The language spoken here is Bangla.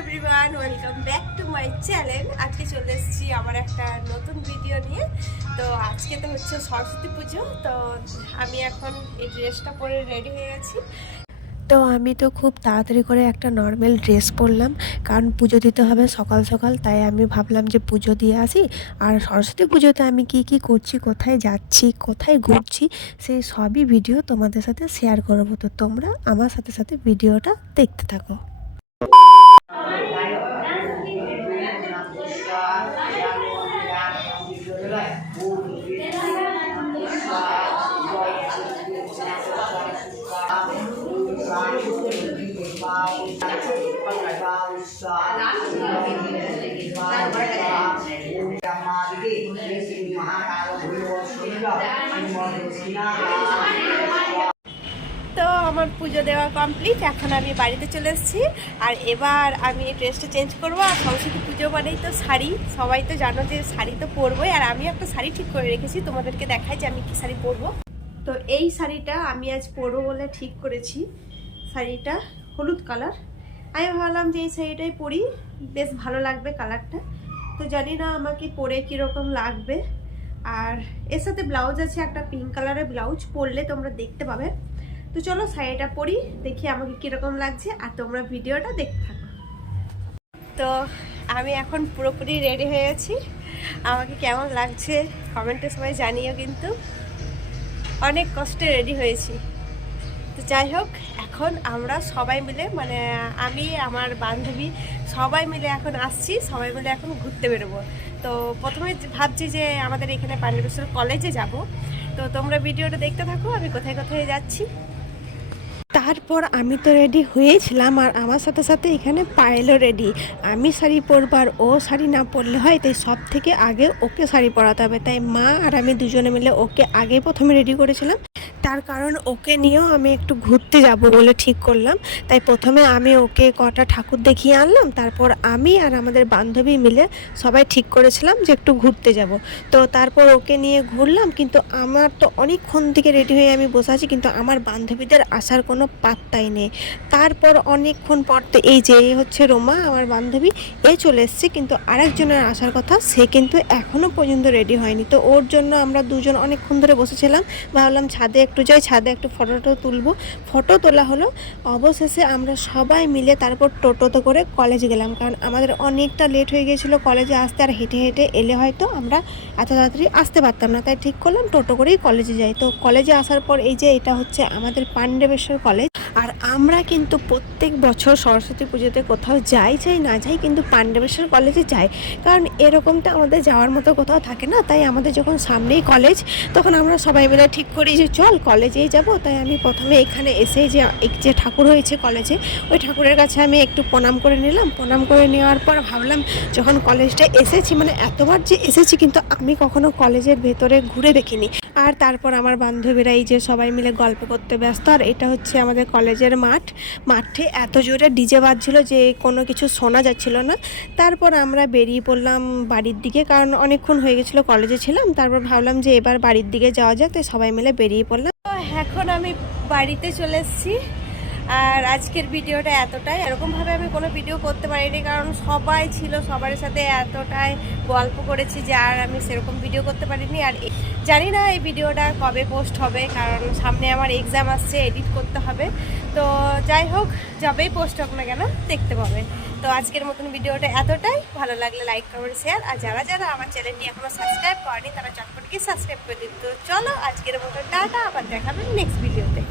Everyone, welcome back to my channel. আজকে চলে এসেছি আমার একটা নতুন ভিডিও নিয়ে। তো আজকে তো হচ্ছে সরস্বতী পুজো। তো আমি এখন এই ড্রেসটা পরে রেডি হয়ে গেছি। তো আমি তো খুব তাড়াতাড়ি করে একটা নর্মাল ড্রেস পরলাম, কারণ পুজো দিতে হবে সকাল সকাল। তাই আমি ভাবলাম যে পুজো দিয়ে আসি। আর সরস্বতী পুজোতে আমি কি কি করছি, কোথায় যাচ্ছি, কোথায় ঘুরছি, সেই সবই ভিডিও তোমাদের সাথে শেয়ার করবো। তো তোমরা আমার সাথে সাথে ভিডিওটা দেখতে থাকো। তো আমার পুজো দেওয়া কমপ্লিট, এখন আমি বাড়িতে চলে এসেছি। আর এবার আমি ড্রেসটা চেঞ্জ করবো। আর সরস্বতী পুজো মানেই তো শাড়ি, সবাই তো জানো যে শাড়ি তো পরবোই। আর আমি একটা শাড়ি ঠিক করে রেখেছি, তোমাদেরকে দেখাই যে আমি কি শাড়ি পরবো। তো এই শাড়িটা আমি আজ পরবো বলে ঠিক করেছি। শাড়িটা হলুদ কালার। আমি ভাবলাম যে এই শাড়িটাই পরি, বেশ ভালো লাগবে কালারটা। তো জানি না আমাকে পরে কীরকম লাগবে। আর এর সাথে ব্লাউজ আছে, একটা পিঙ্ক কালারের ব্লাউজ, পরলে তোমরা দেখতে পাবে। তো চলো শাড়িটা পরি, দেখি আমাকে কীরকম লাগছে। আর তোমরা ভিডিওটা দেখতে থাকো। তো আমি এখন পুরোপুরি রেডি হয়ে গেছি। আমাকে কেমন লাগছে কমেন্টে সবাই জানিও। কিন্তু অনেক কষ্টে রেডি হয়েছি। তো যাই হোক, এখন আমরা সবাই মিলে, মানে আমি আমার বান্ধবী সবাই মিলে এখন আসছি, সবাই মিলে এখন ঘুরতে বেরোবো। তো প্রথমে ভাবছি যে আমাদের এখানে পান্ডবেশ্বর কলেজে যাব। তো তোমরা ভিডিওটা দেখতে থাকো, আমি কোথায় কোথায় যাচ্ছি। তারপর আমি তো রেডি হয়েছিলাম, আর আমার সাথে সাথে এখানে পায়েলও রেডি। আমি শাড়ি পরবার, ও শাড়ি না পরলে হয়, তাই সব থেকে আগে ওকে শাড়ি পরাতে হবে। তাই মা আর আমি দুজনে মিলে ওকে আগে প্রথমে রেডি করেছিলাম। তার কারণ ওকে নিয়েও আমি একটু ঘুরতে যাব বলে ঠিক করলাম। তাই প্রথমে আমি ওকে কটা ঠাকুর দেখিয়ে আনলাম, তারপর আমি আর আমাদের বান্ধবী মিলে সবাই ঠিক করেছিলাম যে একটু ঘুরতে যাব। তো তারপর ওকে নিয়ে ঘুরলাম। কিন্তু আমার তো অনেকক্ষণ থেকে রেডি হয়ে আমি বসে আছি, কিন্তু আমার বান্ধবীদের আসার কোনো পাত্তাই নেই। তারপর অনেকক্ষণ পর তো এই যে হচ্ছে রোমা, আমার বান্ধবী, এ চলে এসছে। কিন্তু আরেকজনের আসার কথা, সে কিন্তু এখনও পর্যন্ত রেডি হয়নি। তো ওর জন্য আমরা দুজন অনেকক্ষণ ধরে বসেছিলাম। ভাবলাম ছাদে একটু যাই, ছাদে একটু ফটো তুলবো। ফটো তোলা হলো। অবশেষে আমরা সবাই মিলে তারপর টোটোতে করে কলেজে গেলাম, কারণ আমাদের অনেকটা লেট হয়ে গিয়েছিলো কলেজে আসতে। আর হেঁটে হেঁটে এলে হয়তো আমরা এত তাড়াতাড়ি আসতে পারতাম না। তাই ঠিক করলাম টোটো করেই কলেজে যাই। তো কলেজে আসার পর এই যে এটা হচ্ছে আমাদের পান্ডবেশ্বর কলেজ। আর আমরা কিন্তু প্রত্যেক বছর সরস্বতী পুজোতে কোথাও যাই না যাই, কিন্তু পান্ডবেশ্বর কলেজে যাই। কারণ এরকমটা আমাদের যাওয়ার মতো কোথাও থাকে না। তাই আমাদের যখন সামনেই কলেজ, তখন আমরা সবাই মিলে ঠিক করি যে চল কলেজেই যাব। তাই আমি প্রথমে এখানে এসে যে ঠাকুর হয়েছে কলেজে, ওই ঠাকুরের কাছে আমি একটু প্রণাম করে নিলাম। প্রণাম করে নেওয়ার পর ভাবলাম যখন কলেজটা এসেছি, মানে এতবার যে এসেছি, কিন্তু আমি কখনো কলেজের ভেতরে ঘুরে দেখিনি। আর তারপর আমার বান্ধবীরা এই যে সবাই মিলে গল্প করতে ব্যস্ত। আর এটা হচ্ছে আমাদের কলেজের মাঠে এত জোরে ডিজে বাজছিল যে কোনো কিছু শোনা যাচ্ছিল না। তারপর আমরা বেরিয়ে পড়লাম বাড়ির দিকে, কারণ অনেকক্ষণ হয়ে গেছিলো কলেজে ছিলাম। তারপর ভাবলাম যে এবার বাড়ির দিকে যাওয়া যাক, তাই সবাই মিলে বেরিয়ে পড়লাম। তো এখন আমি বাড়িতে চলে এসেছি। আর আজকের ভিডিওটা এতটাই। এরকমভাবে আমি কোনো ভিডিও করতে পারিনি, কারণ সবাই ছিল, সবার সাথে এতটাই গল্প করেছি যে আর আমি সেরকম ভিডিও করতে পারিনি। আর জানি না এই ভিডিওটা কবে পোস্ট হবে, কারণ সামনে আমার এক্সাম আসছে, এডিট করতে হবে। তো যাই হোক, যবেই পোস্ট হোক না কেন দেখতে পাবে। তো আজকের মতন ভিডিওটা এতটাই। ভালো লাগলে লাইক, কমেন্ট, শেয়ার। আর যারা যারা আমার চ্যানেলটি এখনও সাবস্ক্রাইব করেনি, তারা চটপট গিয়ে সাবস্ক্রাইব করে দিন। তো চলো আজকের মতন টাটা, আবার দেখাবেন নেক্সট ভিডিওতে।